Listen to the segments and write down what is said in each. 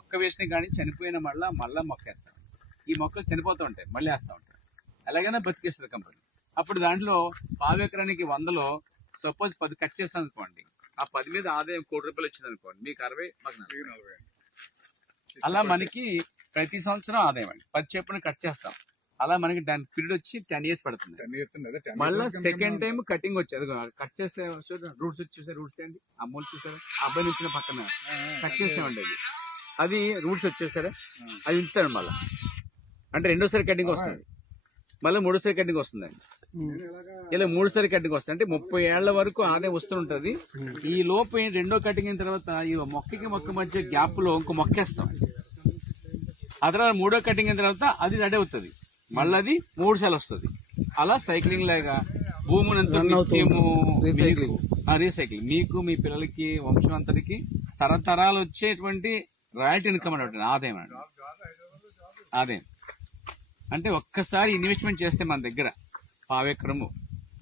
మొక్క వేసిన కానీ చనిపోయిన మళ్ళా మొక్క వేస్తాం. ఈ మొక్కలు చనిపోతూ ఉంటాయి, మళ్ళీ వేస్తూ ఉంటాయి. ఎలాగైనా బతికేస్తుంది కంపెనీ. అప్పుడు దాంట్లో పావు ఎకరానికి 100లో సపోజ్ 10 కట్ చేస్తాం అనుకోండి, ఆ 10 మీద ఆదాయం ₹1 కోటి వచ్చింది అనుకోండి, మీకు 60 మాకు 40. అలా మనకి ప్రతి సంవత్సరం ఆదాయం అండి. 10 చెప్పున కట్ చేస్తాం. అలా మనకి దాని పీరియడ్ వచ్చి 10 years పడుతుంది. మళ్ళీ సెకండ్ టైం కటింగ్ వచ్చేది, కట్ చేస్తే రూట్స్ వచ్చి చూసారు, రూట్స్ ఏంటి అమ్మోలు చూసారు, అబ్బాయి నుంచి పక్కన కట్ చేసామండి. అది రూట్స్ వచ్చేసారా, అది ఉంచుతాడు మళ్ళీ. అంటే రెండోసారి కటింగ్ వస్తుంది, మళ్ళీ మూడోసారి కటింగ్ వస్తుందండి. ఇలా 3సారి కటింగ్ వస్తుంది. అంటే 30 ఏళ్ల వరకు ఆదాయం వస్తుంటది. ఈ లోపు రెండో కటింగ్ అయిన తర్వాత ఈ మొక్కకి మొక్క మధ్య గ్యాప్ లో ఇంకో మొక్కేస్తాం. ఆ తర్వాత 3వ కటింగ్ అయిన తర్వాత అది రెడీ అవుతుంది, మళ్ళీ అది 3 సార్లు వస్తుంది. అలా సైక్లింగ్ లాగా భూములంతా రీసైక్లింగ్ మీకు మీ పిల్లలకి వంశం అంతటికి తరతరాలు వచ్చేటువంటి రాయల్టీ ఇన్కమ్ అన్నట్టు ఆదాయం అండి. ఆదాయం అంటే ఒక్కసారి ఇన్వెస్ట్మెంట్ చేస్తే మన దగ్గర పావు ఎకరము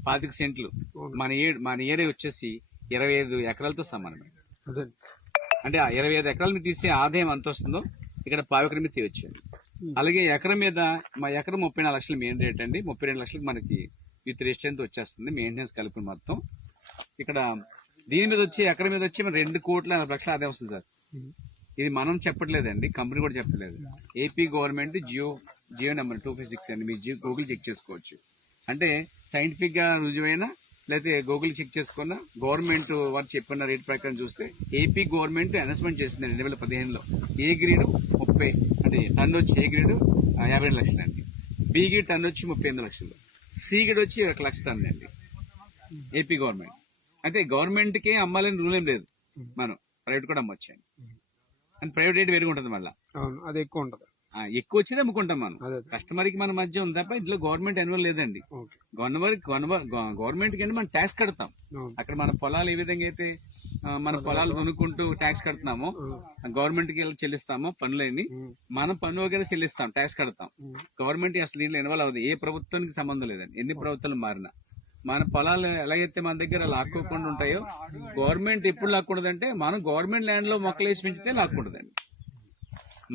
25 సెంట్లు, మన ఏరియా వచ్చేసి 25 ఎకరాలతో సమానమే. అంటే ఆ 25 ఎకరాల మీద తీసే ఆదాయం ఎంత వస్తుందో ఇక్కడ పావు ఎకరం మీద తీయచ్చు. అలాగే ఎకరం మీద మా ఎకరం 34 లక్షలు మెయిన్ రేట్ అండి. 32 లక్షలకు మనకి విత్ రెసిడెంట్ వచ్చేస్తుంది, మెయింటెనెన్స్ కలిపి మొత్తం. ఇక్కడ దీని మీద వచ్చి ఎకరం మీద వచ్చి 2,40,00,000 ఆదాయం వస్తుంది సార్. ఇది మనం చెప్పట్లేదండి, కంపెనీ కూడా చెప్పట్లేదు. ఏపీ గవర్నమెంట్ జియో నెంబర్ 256 అండి, మీరు గూగుల్ చెక్ చేసుకోవచ్చు. అంటే సైంటిఫిక్ గా రుజువైన లేకపోతే గూగుల్ చెక్ చేసుకున్న గవర్నమెంట్ వారు చెప్పిన రేట్ ప్రకారం చూస్తే ఏపీ గవర్నమెంట్ అనౌన్స్మెంట్ చేసింది 2015లో. ఏ గ్రేడ్ 30, అంటే టన్ వచ్చి ఏ గ్రేడ్ 52 లక్షలు అండి, బి గ్రేడ్ టన్ వచ్చి 38 లక్షలు, సి గ్రేడ్ వచ్చి 1 లక్ష టన్ అండి. ఏపీ గవర్నమెంట్ అంటే గవర్నమెంట్ కే అమ్మాలని రూల్ ఏం లేదు, మనం ప్రైవేట్ కూడా అమ్మొచ్చండి. అండ్ ప్రైవేట్ రేట్ వేరుగా ఉంటుంది, మళ్ళీ అది ఎక్కువ ఉంటుంది. ఎక్కువ వచ్చేది అమ్ముకుంటాం మనం, కస్టమర్ కి మన మధ్య ఉంది తప్ప ఇంట్లో గవర్నమెంట్ ఎన్వల్ లేదండి. గవర్నమెంట్ కి మనం ట్యాక్స్ కడతాం. అక్కడ మన పొలాలు ఏ విధంగా అయితే మన పొలాలు కొనుక్కుంటూ ట్యాక్స్ కడుతున్నామో గవర్నమెంట్ కి చెల్లిస్తామో పనులని, మనం పన్ను వగేరా చెల్లిస్తాం, ట్యాక్స్ కడతాం. గవర్నమెంట్ అసలు దీంట్లో ఇన్వాల్వ్ అవుతుంది, ఏ ప్రభుత్వానికి సంబంధం లేదండి. ఎన్ని ప్రభుత్వాలు మారినా మన పొలాలు ఎలాగైతే మన దగ్గర లాక్కోకుండా ఉంటాయో గవర్నమెంట్ ఎప్పుడు లాక్కూడదంటే మనం గవర్నమెంట్ ల్యాండ్ లో మొక్కలు వేసి పెంచితే లాక్కూడదండి.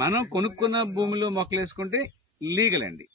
మనం కొనుక్కున్న భూమిలో మొక్కలు వేసుకుంటే లీగల్ అండి.